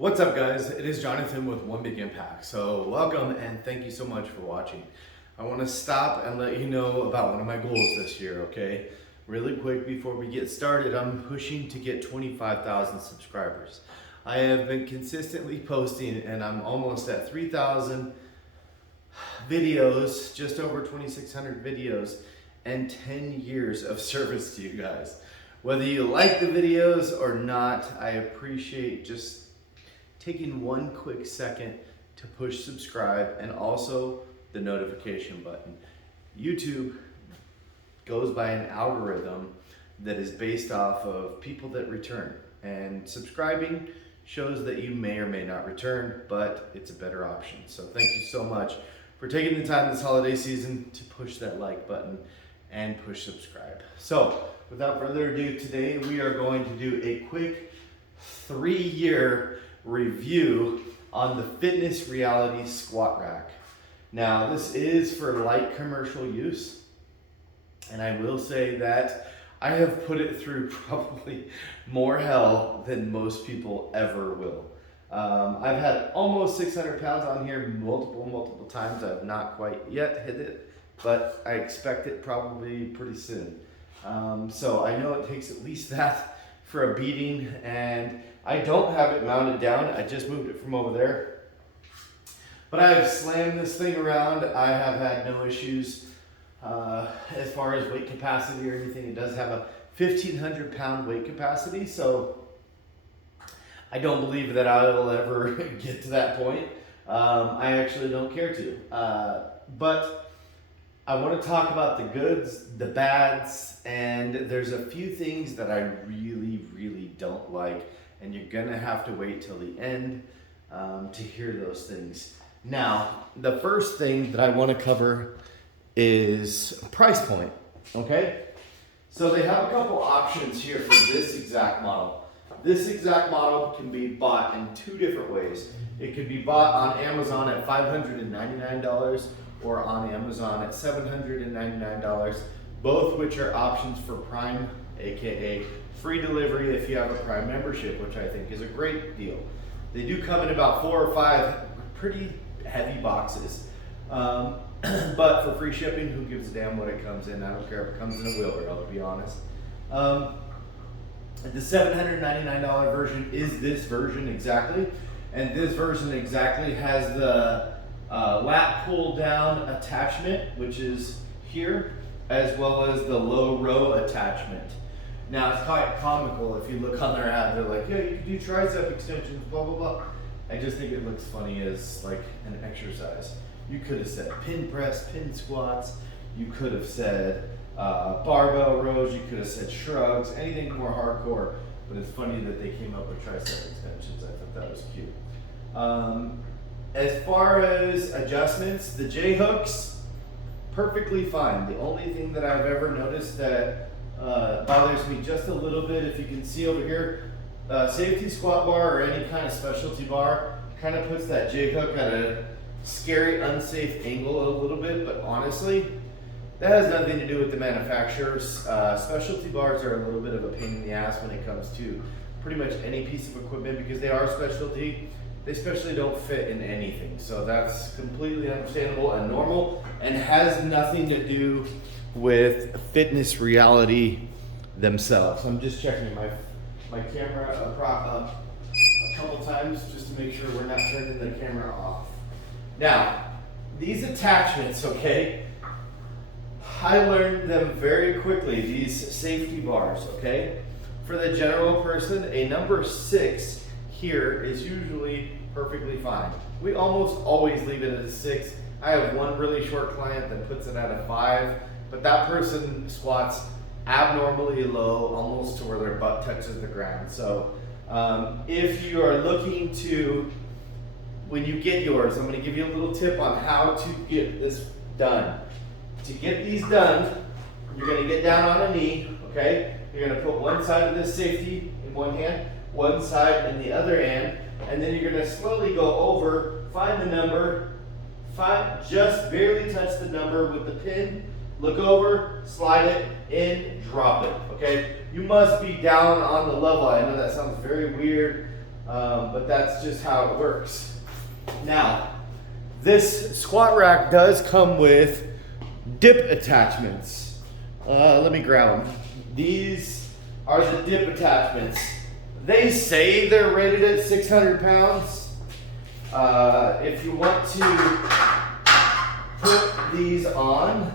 What's up, guys? It is Jonathan with One Big Impact. So welcome and thank you so much for watching. I want to stop and let you know about one of my goals this year, okay? Really quick before we get started, I'm pushing to get 25,000 subscribers. I have been consistently posting and I'm almost at 3,000 videos, just over 2,600 videos, and 10 years of service to you guys. Whether you like the videos or not, I appreciate just taking one quick second to push subscribe and also the notification button. YouTube goes by an algorithm that is based off of people that return, and subscribing shows that you may or may not return, but it's a better option. So thank you so much for taking the time this holiday season to push that like button and push subscribe. So without further ado, today we are going to do a quick 3-year review on the Fitness Reality Squat Rack. Now, this is for light commercial use, and I will say that I have put it through probably more hell than most people ever will. I've had almost 600 pounds on here multiple times. I've not quite yet hit it, but I expect it probably pretty soon. So I know it takes at least that for a beating, and I don't have it mounted down. I just moved it from over there. But I have slammed this thing around. I have had no issues as far as weight capacity or anything. It does have a 1,500 pound weight capacity, so I don't believe that I will ever get to that point. I actually don't care to. But I want to talk about the goods, the bads, and there's a few things that I really don't like, and you're gonna have to wait till the end to hear those things. Now, the first thing that I want to cover is price point, okay? So they have a couple options here for this exact model. This exact model can be bought in two different ways. It could be bought on Amazon at $599 or on Amazon at $799, both which are options for Prime, aka free delivery if you have a Prime membership, which I think is a great deal. They do come in about 4 or 5 pretty heavy boxes, but for free shipping, who gives a damn what it comes in? I don't care if it comes in a wheelbarrow, to be honest. The $799 version is this version exactly, and this version exactly has the lat pull down attachment, which is here, as well as the low row attachment. Now, it's quite comical if you look on their ad. They're like, yeah, you can do tricep extensions, blah, blah, blah. I just think it looks funny as like an exercise. You could have said pin press, pin squats. You could have said barbell rows. You could have said shrugs, anything more hardcore. But it's funny that they came up with tricep extensions. I thought that was cute. As far as adjustments, the J-hooks, perfectly fine. The only thing that I've ever noticed that bothers me just a little bit, if you can see over here, safety squat bar or any kind of specialty bar kind of puts that J-hook at a scary, unsafe angle a little bit, but honestly, that has nothing to do with the manufacturers. Specialty bars are a little bit of a pain in the ass when it comes to pretty much any piece of equipment because they are specialty. They especially don't fit in anything. So that's completely understandable and normal and has nothing to do with Fitness Reality themselves. I'm just checking my camera a couple times just to make sure we're not turning the camera off. Now, these attachments, okay, I learned them very quickly, these safety bars, okay? For the general person, a number 6 here is usually perfectly fine. We almost always leave it at a 6. I have one really short client that puts it at a 5, but that person squats abnormally low, almost to where their butt touches the ground. So if you are looking to, when you get yours, I'm going to give you a little tip on how to get this done. To get these done, you're going to get down on a knee, okay? You're going to put one side of this safety in one hand, one side in the other hand, and then you're going to slowly go over, find the number, just barely touch the number with the pin, look over, slide it in, drop it, okay? You must be down on the level. I know that sounds very weird, but that's just how it works. Now, this squat rack does come with dip attachments. Let me grab them. These are the dip attachments. They say they're rated at 600 pounds. If you want to put these on,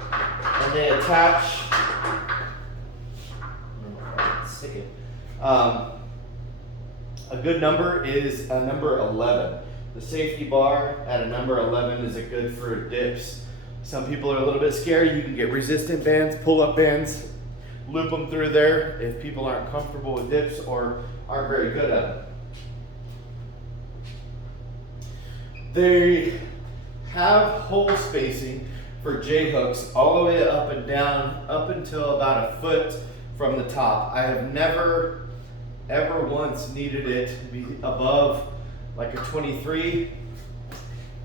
and they attach, stick it. A good number is a number 11. The safety bar at a number 11 is a good for dips. Some people are a little bit scared. You can get resistant bands, pull-up bands, loop them through there if people aren't comfortable with dips or aren't very good at them. They have hole spacing for J-hooks all the way up and down, up until about a foot from the top. I have never, ever once needed it to be above like a 23.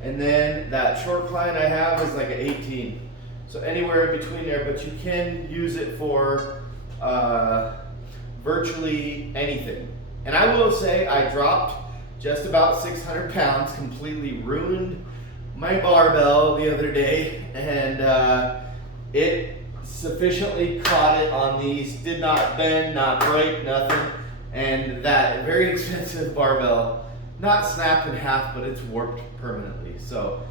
And then that short client I have is like an 18. So anywhere in between there, but you can use it for virtually anything. And I will say I dropped just about 600 pounds, completely ruined my barbell the other day, and it sufficiently caught it on these, did not bend, not break, nothing. And that very expensive barbell, not snapped in half, but it's warped permanently. So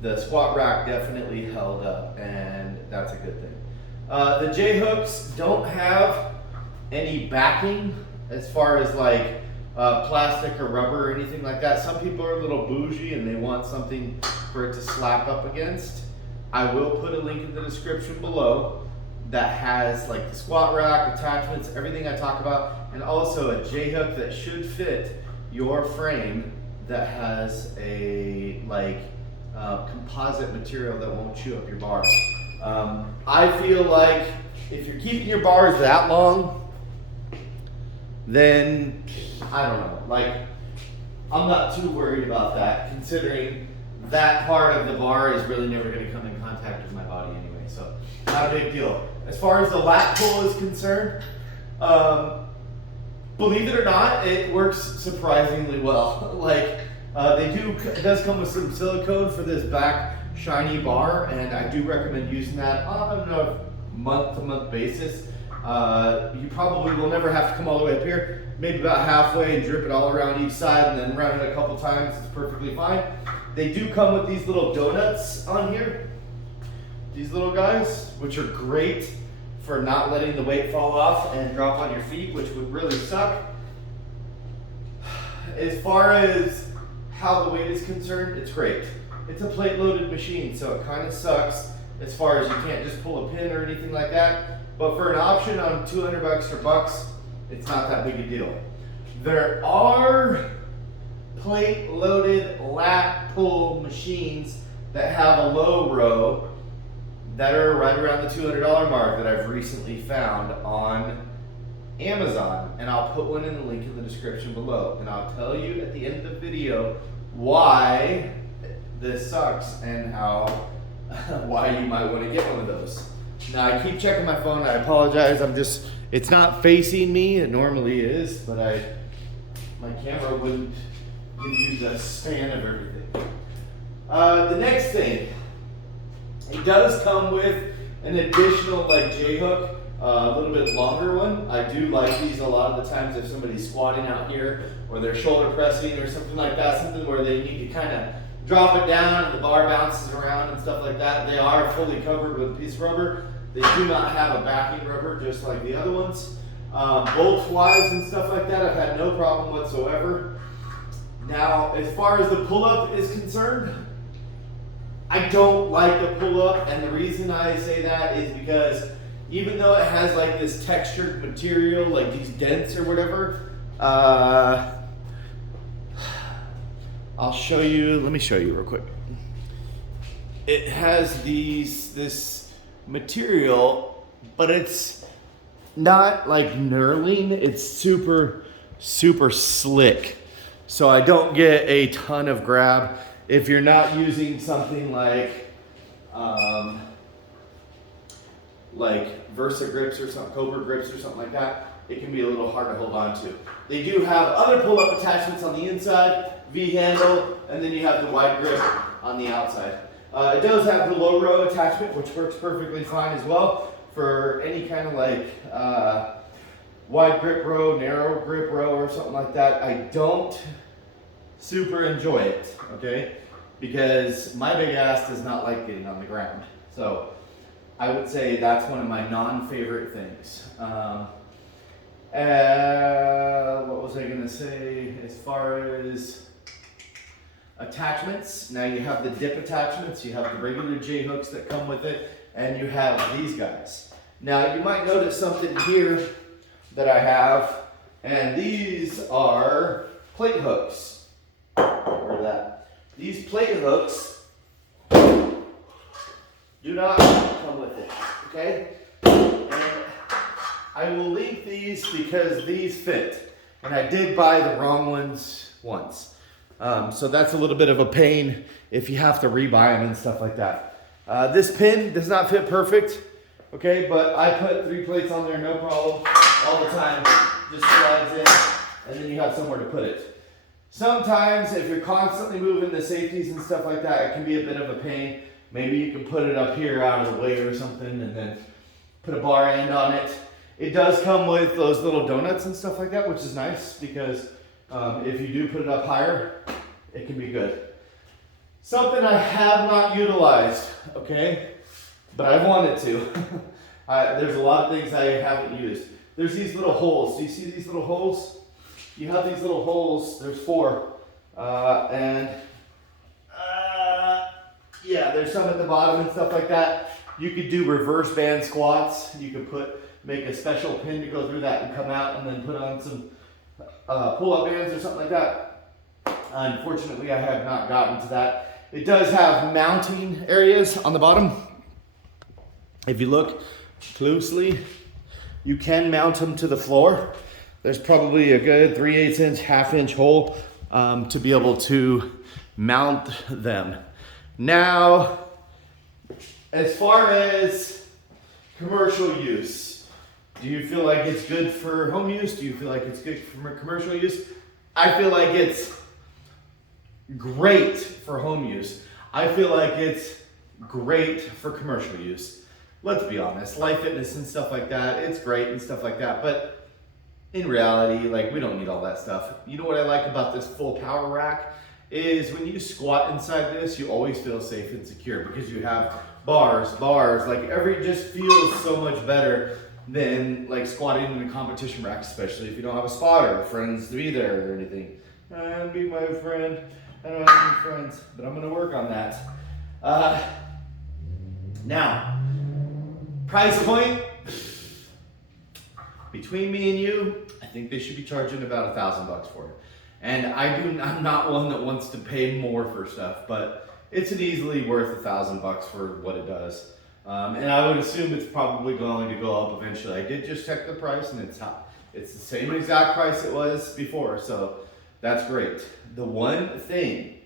the squat rack definitely held up, and that's a good thing. The J-hooks don't have any backing as far as like plastic or rubber or anything like that. Some people are a little bougie and they want something for it to slap up against. I will put a link in the description below that has like the squat rack, attachments, everything I talk about, and also a J-hook that should fit your frame that has a like composite material that won't chew up your bars. I feel like if you're keeping your bars that long, then I don't know, like I'm not too worried about that, considering that part of the bar is really never going to come in contact with my body anyway, so not a big deal. As far as the lat pull is concerned, believe it or not, it works surprisingly well. Like it does come with some silicone for this back shiny bar, and I do recommend using that on a month-to-month basis. You probably will never have to come all the way up here, maybe about halfway, and drip it all around each side and then run it a couple times. It's perfectly fine. They do come with these little donuts on here, these little guys, which are great for not letting the weight fall off and drop on your feet, which would really suck. As far as how the weight is concerned, it's great. It's a plate loaded machine, so it kind of sucks as far as you can't just pull a pin or anything like that. But for an option on 200 extra bucks, it's not that big a deal. There are plate loaded lat pull machines that have a low row that are right around the $200 mark that I've recently found on Amazon. And I'll put one in the link in the description below. And I'll tell you at the end of the video why this sucks and how why you might want to get one of those. Now I keep checking my phone. I apologize. It's not facing me. It normally is, but my camera wouldn't give you the span of everything. The next thing, it does come with an additional like J-hook, a little bit longer one. I do like these a lot of the times if somebody's squatting out here or they're shoulder pressing or something like that, something where they need to kind of drop it down and the bar bounces around and stuff like that. They are fully covered with a piece of rubber. They do not have a backing rubber just like the other ones. Bolt wise and stuff like that, I've had no problem whatsoever. Now, as far as the pull-up is concerned, I don't like the pull-up, and the reason I say that is because even though it has like this textured material, like these dents or whatever, I'll show you, let me show you real quick. It has this material, but it's not like knurling, it's super, super slick. So I don't get a ton of grab. If you're not using something like like Versa grips or something, Cobra grips or something like that, it can be a little hard to hold on to. They do have other pull-up attachments on the inside, V handle, and then you have the wide grip on the outside. It does have the low row attachment, which works perfectly fine as well for any kind of like wide grip row, narrow grip row, or something like that. I don't super enjoy it, okay? Because my big ass does not like getting on the ground. So I would say that's one of my non-favorite things. What was I gonna say as far as attachments? Now you have the dip attachments, you have the regular J hooks that come with it, and you have these guys. Now you might notice something here that I have, and these are plate hooks. Get rid of that. These plate hooks do not come with it, okay? And I will link these because these fit. And I did buy the wrong ones once. So that's a little bit of a pain if you have to rebuy them and stuff like that. This pin does not fit perfect, okay? But I put 3 plates on there, no problem, all the time. Just slides in, and then you have somewhere to put it. Sometimes if you're constantly moving the safeties and stuff like that, it can be a bit of a pain. Maybe you can put it up here out of the way or something and then put a bar end on it. It does come with those little donuts and stuff like that, which is nice because if you do put it up higher, it can be good. Something I have not utilized, okay, but I wanted to. There's a lot of things I haven't used. There's these little holes. Do you see these little holes? You have these little holes. There's 4. Yeah, there's some at the bottom and stuff like that. You could do reverse band squats. You could make a special pin to go through that and come out and then put on some pull-up bands or something like that. Unfortunately, I have not gotten to that. It does have mounting areas on the bottom. If you look closely, you can mount them to the floor. There's probably a good 3/8 inch, 1/2 inch hole to be able to mount them. Now, as far as commercial use, do you feel like it's good for home use? Do you feel like it's good for commercial use? I feel like it's great for home use. I feel like it's great for commercial use. Let's be honest, Life Fitness and stuff like that, it's great and stuff like that, but in reality, like, we don't need all that stuff. You know what I like about this full power rack is when you squat inside this, you always feel safe and secure because you have bars, like just feels so much better than like squatting in a competition rack, especially if you don't have a spotter or friends to be there or anything. And be my friend. I don't have any friends, but I'm gonna work on that. Now, price point, between me and you, I think they should be charging about $1,000 for it. And I'm not one that wants to pay more for stuff, but it's easily worth $1,000 for what it does. And I would assume it's probably going to go up eventually. I did just check the price, and it's the same exact price it was before, so that's great. The one thing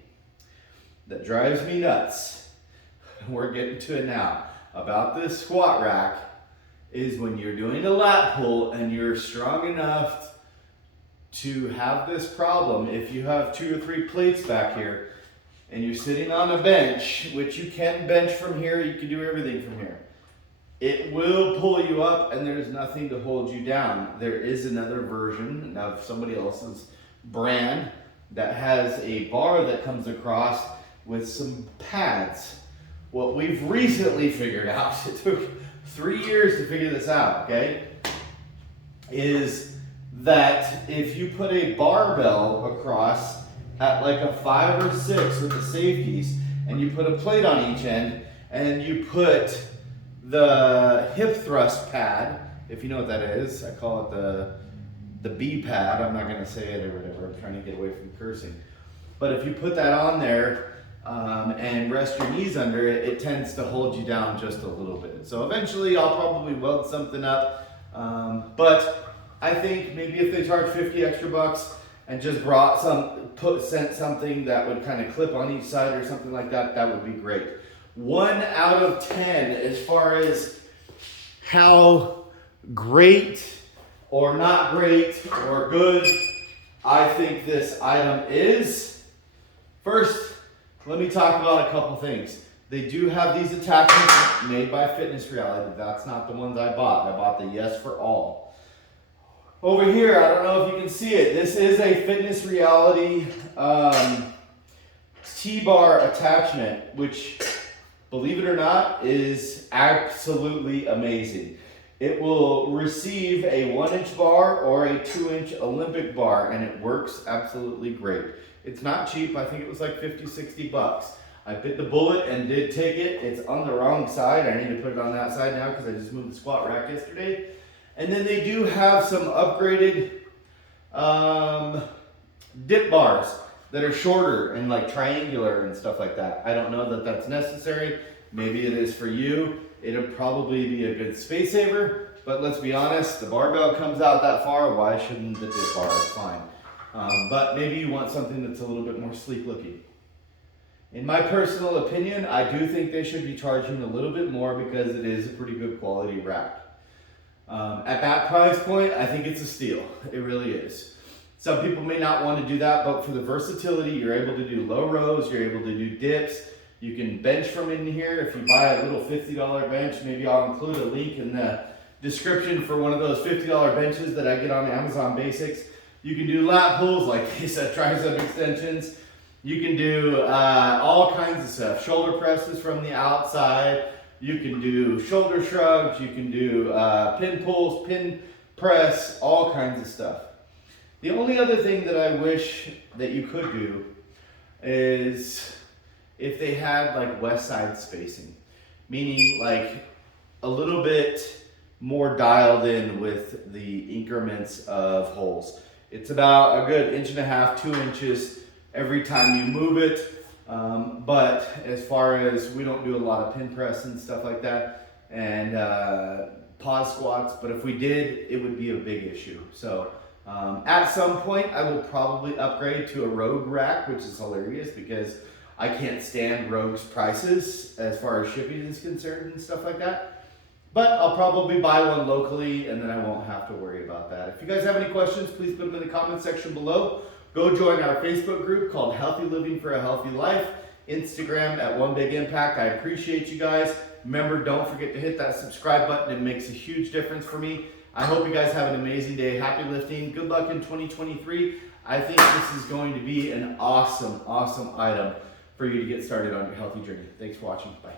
that drives me nuts, we're getting to it now, about this squat rack is when you're doing a lat pull and you're strong enough to have this problem. If you have 2 or 3 plates back here and you're sitting on a bench, which you can bench from here, you can do everything from here, it will pull you up and there's nothing to hold you down. There is another version of somebody else's brand that has a bar that comes across with some pads. What we've recently figured out, it took 3 years to figure this out, okay, is that if you put a barbell across at like a 5 or 6 with the safeties, and you put a plate on each end, and you put the hip thrust pad, if you know what that is, I call it the B pad, I'm not gonna say it or whatever, I'm trying to get away from cursing. But if you put that on there and rest your knees under it, it tends to hold you down just a little bit. So eventually I'll probably weld something up, but I think maybe if they charge 50 extra bucks and just sent something that would kind of clip on each side or something like that, that would be great. 1 out of 10 as far as how great or not great or good I think this item is. First, let me talk about a couple things. They do have these attachments made by Fitness Reality. That's not the ones I bought. I bought the Yes for All. Over here, I don't know if you can see it. This is a Fitness Reality T-bar attachment, which, believe it or not, is absolutely amazing. It will receive a 1-inch bar or a 2-inch Olympic bar, and it works absolutely great. It's not cheap. I think it was like 50, 60 bucks. I bit the bullet and did take it. It's on the wrong side. I need to put it on that side now because I just moved the squat rack yesterday. And then they do have some upgraded dip bars that are shorter and like triangular and stuff like that. I don't know that that's necessary. Maybe it is for you. It'll probably be a good space saver, but let's be honest, the barbell comes out that far. Why shouldn't the dip bar? It's fine. But maybe you want something that's a little bit more sleek looking. In my personal opinion, I do think they should be charging a little bit more because it is a pretty good quality rack. At that price point, I think it's a steal. It really is. Some people may not want to do that, but for the versatility, you're able to do low rows, you're able to do dips. You can bench from in here. If you buy a little $50 bench, maybe I'll include a link in the description for one of those $50 benches that I get on Amazon Basics. You can do lat pulls, like these tricep extensions. You can do all kinds of stuff. Shoulder presses from the outside. You can do shoulder shrugs. You can do pin pulls, pin press, all kinds of stuff. The only other thing that I wish that you could do is if they had like west side spacing, meaning like a little bit more dialed in with the increments of holes. It's about a good 1.5 to 2 inches every time you move it. But as far as we don't do a lot of pin press and stuff like that and pause squats, but if we did, it would be a big issue. So at some point I will probably upgrade to a Rogue rack, which is hilarious because I can't stand Rogue's prices as far as shipping is concerned and stuff like that. But I'll probably buy one locally and then I won't have to worry about that. If you guys have any questions, please put them in the comment section below. Go join our Facebook group called Healthy Living for a Healthy Life. Instagram at One Big Impact. I appreciate you guys. Remember, don't forget to hit that subscribe button. It makes a huge difference for me. I hope you guys have an amazing day. Happy lifting. Good luck in 2023. I think this is going to be an awesome, awesome item for you to get started on your healthy journey. Thanks for watching. Bye.